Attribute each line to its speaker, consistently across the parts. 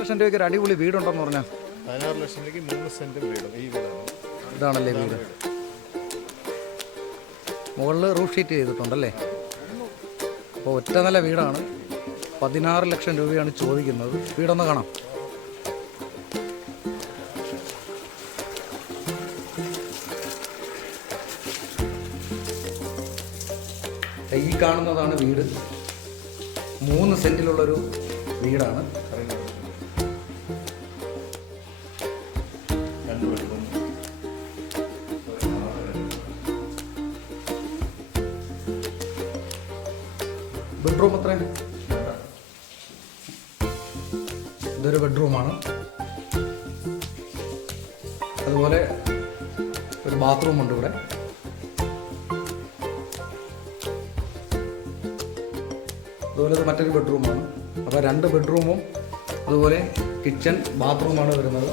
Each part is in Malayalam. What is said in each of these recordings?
Speaker 1: ലക്ഷം രൂപയ്ക്ക് ഒരു അടിപൊളി വീടുണ്ടെന്ന് പറഞ്ഞാൽ
Speaker 2: പതിനാറ് ലക്ഷം രൂപയ്ക്ക് മൂന്ന് സെന്റ് വീടും ഈ വീടാണ്.
Speaker 1: ഇതാണല്ലേ വീട്? മുകളിൽ റൂഫ് ഷീറ്റ് ചെയ്തിട്ടുണ്ടല്ലേ? അപ്പോൾ ഒറ്റ നല്ല വീടാണ്. പതിനാറ് ലക്ഷം രൂപയാണ് ചോദിക്കുന്നത്. വീടൊന്ന് കാണാം. ഈ കാണുന്നതാണ് വീട്. മൂന്ന് സെന്റിലുള്ളൊരു വീടാണ്.
Speaker 2: ബെഡ്റൂം
Speaker 1: എത്ര ഇതൊരു ബെഡ്റൂമാണ് അതുപോലെ ഒരു ബാത്റൂം ഉണ്ട് ഇവിടെ. അതുപോലെ ഇത് മറ്റൊരു ബെഡ്റൂമാണ് അപ്പോൾ രണ്ട് ബെഡ്റൂമും അതുപോലെ കിച്ചൺ ബാത്റൂമാണ് വരുന്നത്.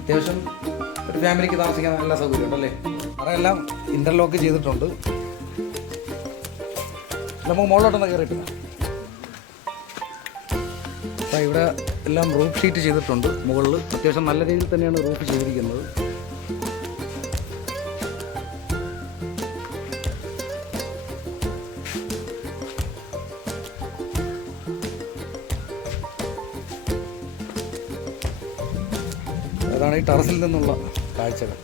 Speaker 1: അത്യാവശ്യം ഒരു ഫാമിലിക്ക് താമസിക്കാൻ നല്ല സൗകര്യമുണ്ട് അറയെല്ലാം ഇന്റർലോക്ക് ചെയ്തിട്ടുണ്ട്. നമുക്ക് മുകളിലോട്ടൊന്ന് കയറിയിട്ടില്ല. അപ്പം ഇവിടെ എല്ലാം റൂഫ് ഷീറ്റ് ചെയ്തിട്ടുണ്ട്. മുകളിൽ അത്യാവശ്യം നല്ല രീതിയിൽ തന്നെയാണ് റൂഫ് ചെയ്തിരിക്കുന്നത്. അതാണ് ഈ ടെറസിൽ നിന്നുള്ള കാഴ്ചകൾ.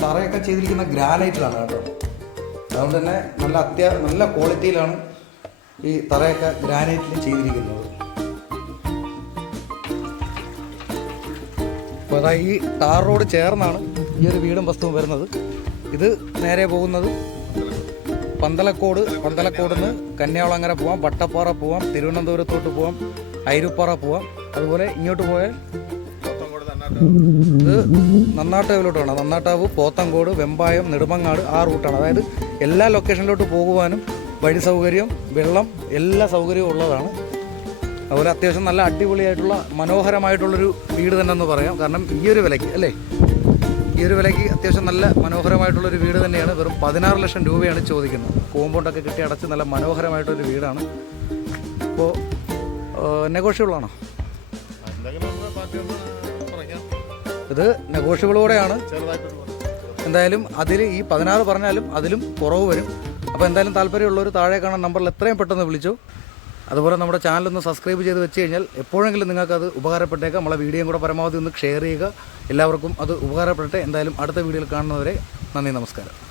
Speaker 1: തറയൊക്കെ ചെയ്തിരിക്കുന്ന ഗ്രാനൈറ്റിലാണ് കേട്ടോ. അതുകൊണ്ട് തന്നെ നല്ല അത്യാ നല്ല ക്വാളിറ്റിയിലാണ് ഈ തറയൊക്കെ ഗ്രാനൈറ്റിൽ ചെയ്തിരിക്കുന്നത്. അപ്പോൾ അതാ ഈ ടാർ റോഡ് ചേർന്നാണ് ഈ ഒരു വീടും വസ്തുവും വരുന്നത്. ഇത് നേരെ പോകുന്നത് പന്തലക്കോട് പന്തലക്കോട് നിന്ന് കന്യാകുളങ്ങര പോവാം വട്ടപ്പാറ പോവാം തിരുവനന്തപുരത്തോട്ട് പോവാം ഐരുപ്പാറ പോവാം. അതുപോലെ ഇങ്ങോട്ട് പോയാൽ
Speaker 2: പോത്തങ്കോട്
Speaker 1: നന്നാട്ടാവിലോട്ട് വേണം നന്നാട്ടാവ് പോത്തങ്കോട് വെമ്പായം നെടുമങ്ങാട് ആ റൂട്ടാണ്. അതായത് എല്ലാ ലൊക്കേഷനിലോട്ട് പോകുവാനും വഴി സൗകര്യം വെള്ളം എല്ലാ സൗകര്യവും ഉള്ളതാണ്. അതുപോലെ അത്യാവശ്യം നല്ല അടിപൊളിയായിട്ടുള്ള മനോഹരമായിട്ടുള്ളൊരു വീട് തന്നെ എന്ന് പറയാം. കാരണം ഈ ഒരു വിലയ്ക്ക് അല്ലേ? ഈ ഒരു വിലയ്ക്ക് അത്യാവശ്യം നല്ല മനോഹരമായിട്ടുള്ളൊരു വീട് തന്നെയാണ്. വെറും പതിനാറ് ലക്ഷം രൂപയാണ് ചോദിക്കുന്നത്. കോമ്പൗണ്ടൊക്കെ കെട്ടി അടച്ച് നല്ല മനോഹരമായിട്ടൊരു വീടാണ്. അപ്പോൾ നെഗോഷ്യബിൾ ആണോ ഇത് നെഗോഷ്യബിളോടെയാണ് എന്തായാലും അതിൽ ഈ പതിനാറ് പറഞ്ഞാലും അതിലും കുറവ് വരും. അപ്പോൾ എന്തായാലും താല്പര്യമുള്ളവർ താഴെ കാണാൻ നമ്പറിൽ എത്രയും പെട്ടെന്ന് വിളിച്ചു. അതുപോലെ നമ്മുടെ ചാനലൊന്ന് സബ്സ്ക്രൈബ് ചെയ്ത് വെച്ച് കഴിഞ്ഞാൽ എപ്പോഴെങ്കിലും നിങ്ങൾക്ക് അത് ഉപകാരപ്പെട്ടേക്കാം. നമ്മളെ വീഡിയോയും കൂടെ പരമാവധി ഒന്ന് ഷെയർ ചെയ്യുക. എല്ലാവർക്കും അത് ഉപകാരപ്പെടട്ടെ. എന്തായാലും അടുത്ത വീഡിയോയിൽ കാണുന്നവരെ നന്ദി നമസ്കാരം.